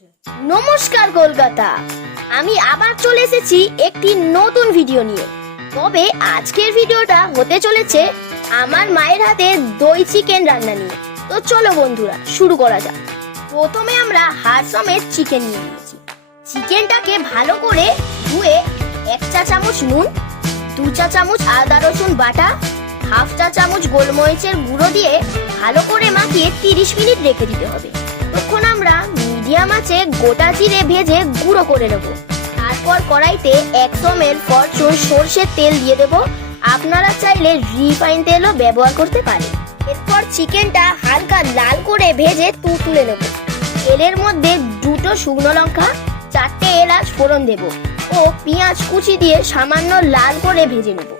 নমস্কার কলকাতা, আমি আবার চলে এসেছি একটি নতুন ভিডিও নিয়ে। তবে আজকের ভিডিওটা হতে চলেছে আমার মায়ের হাতে দই চিকেন রান্না নিয়ে। তো চলো বন্ধুরা, শুরু করা যাক। প্রথমে আমরা হাড় সমেত চিকেন নিয়ে নিয়েছি। চিকেনটাকে ভালো করে ধুয়ে 1 চা চামচ নুন, 2 চা চামচ আদা রসুন বাটা, হাফ চা চামচ গোলমরিচের গুঁড়ো দিয়ে ভালো করে মাখিয়ে 30 মিনিট রেখে দিতে হবে। তখন আমরা মিডিয়াম আঁচে গোটা জিরে ভেজে গুঁড়ো করে নেব। তারপর কড়াইতে 100 ml ফরচুন সরষের তেল দিয়ে দেব। আপনারা চাইলে রিফাইন তেলও ব্যবহার করতে পারেন। এরপর চিকেনটা হালকা লাল করে ভেজে তুলে নেব। তেলের মধ্যে 2টো শুকনো লঙ্কা, 4টে এলাচ ফোড়ন দেব ও পেঁয়াজ কুচি দিয়ে সামান্য লাল করে ভেজে নেব।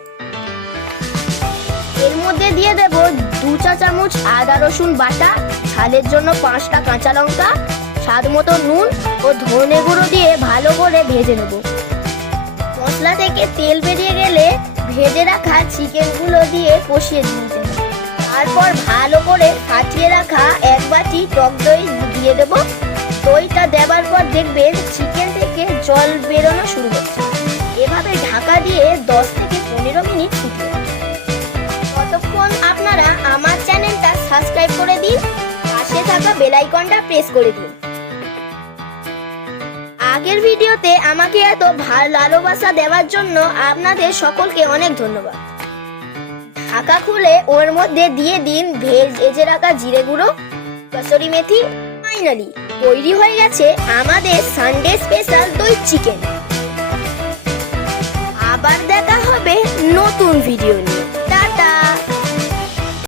এর মধ্যে দিয়ে দেব 2 চা চামচ আদা রসুন বাটা, ঝালের জন্য 5টা কাঁচা লঙ্কা, স্বাদ মতো নুন ও ধনে গুঁড়ো দিয়ে ভালো করে ভেজে নেব। মশলা থেকে তেল বেরিয়ে গেলে ভেজে রাখা চিকেনগুলো দিয়ে কষিয়ে নিতে হবে। তারপর ভালো করে ফাটিয়ে রাখা 1 বাটি টক দই দিয়ে দেব। দইটা দেওয়ার পর দেখবেন চিকেন থেকে জল বেরোনো শুরু হচ্ছে। এভাবে ঢাকা দিয়ে 10 থেকে 15 মিনিট ফুটিয়ে ততক্ষণ আপনারা আমার চ্যানেলটা সাবস্ক্রাইব করে দিন, পাশে থাকা বেল আইকনটা প্রেস করে দিন। আগের ভিডিওতে আমাকে এত ভালোবাসা দেওয়ার জন্য আপনাদের সকলকে অনেক ধন্যবাদ। ঢাকা খুলে ওর মধ্যে দিয়ে দিন ভেজে রাখা জিরে গুঁড়ো, কসুরি মেথি। ফাইনালি তৈরি হয়ে গেছে আমাদের সানডে স্পেশাল দই চিকেন। আবার দেখা হবে নতুন ভিডিও নিয়ে।